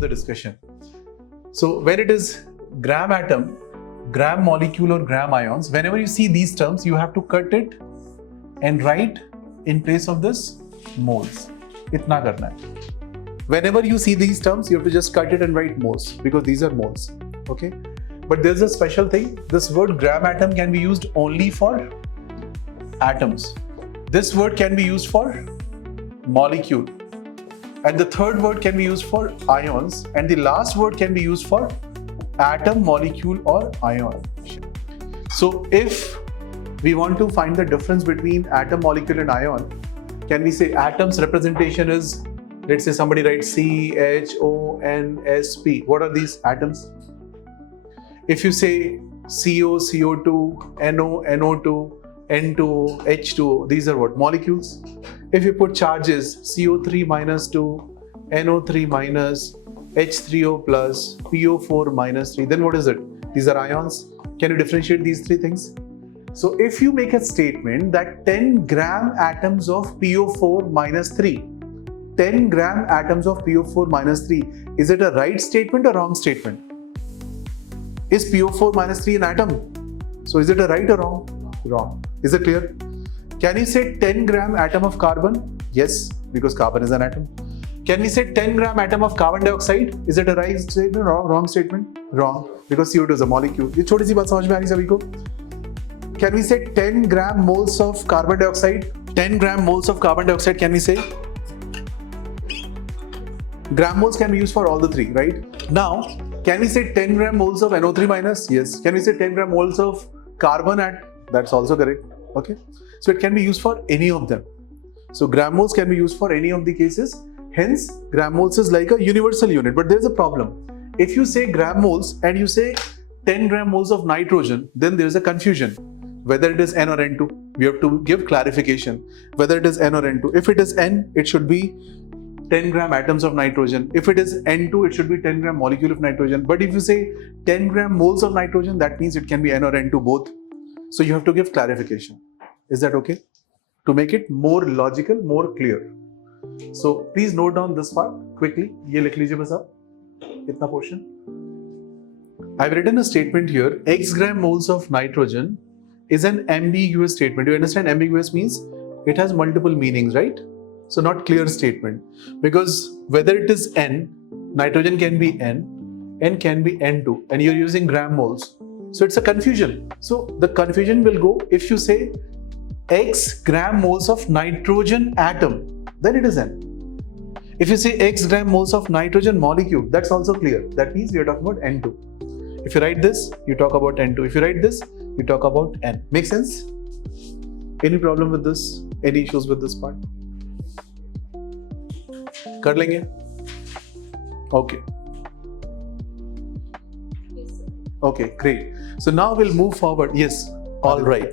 to the discussion. So when it is gram atom, gram molecule or gram ions, whenever you see these terms, you have to cut it and write in place of this moles. Itna karna hai. Whenever you see these terms, you have to just cut it and write moles because these are moles. Okay. But there's a special thing. This word gram atom can be used only for atoms. This word can be used for molecule. And the third word can be used for ions. And the last word can be used for atom, molecule or ion. So if we want to find the difference between atom, molecule and ion, can we say atom's representation is, let's say somebody writes C, H, O, N, S, P. What are these atoms? If you say CO, CO2, NO, NO2, N2, H2O, these are what? Molecules. If you put charges CO3 minus 2, NO3 minus, H3O plus, PO4 minus 3, then what is it? These are ions. Can you differentiate these three things? So if you make a statement that 10 gram atoms of PO4 minus 3, 10 gram atoms of PO4 minus 3, is it a right statement or wrong statement? Is PO4 minus 3 an atom? So is it a right or wrong? Wrong. Is it clear? Can you say 10 gram atom of carbon? Yes, because carbon is an atom. Can we say 10 gram atom of carbon dioxide? Is it a right statement or wrong statement? Wrong, because CO2 is a molecule. ये छोटी सी बात समझ में आ रही सभी को? Can we say 10 gram moles of carbon dioxide? 10 gram moles of carbon dioxide, can we say? Gram moles can be used for all the three, right? Now, can we say 10 gram moles of NO3 minus? Yes. Can we say 10 gram moles of carbon at? That's also correct. Okay. So it can be used for any of them. So gram moles can be used for any of the cases. Hence, gram moles is like a universal unit. But there's a problem. If you say gram moles and you say 10 gram moles of nitrogen, then there's a confusion. Whether it is N or N2, we have to give clarification. Whether it is N or N2. If it is N, it should be 10 gram atoms of nitrogen. If it is N2, it should be 10 gram molecule of nitrogen. But if you say 10 gram moles of nitrogen, that means it can be N or N2 both. So you have to give clarification. Is that okay? To make it more logical, more clear. So please note down this part quickly. ये लिख लीजिए बस आप इतना portion. I've written a statement here. X gram moles of nitrogen is an ambiguous statement. Do you understand? Ambiguous means it has multiple meanings, right? So not clear statement, because whether it is N, nitrogen can be N can be N2, and you're using gram moles. So it's a confusion. So the confusion will go if you say X gram moles of nitrogen atom, then it is N. If you say X gram moles of nitrogen molecule, that's also clear. That means we are talking about N2. If you write this, you talk about N2. If you write this, you talk about N. Make sense? Any problem with this? Any issues with this part? कर लेंगे? Okay. Okay, great. So now we'll move forward. Yes, all right.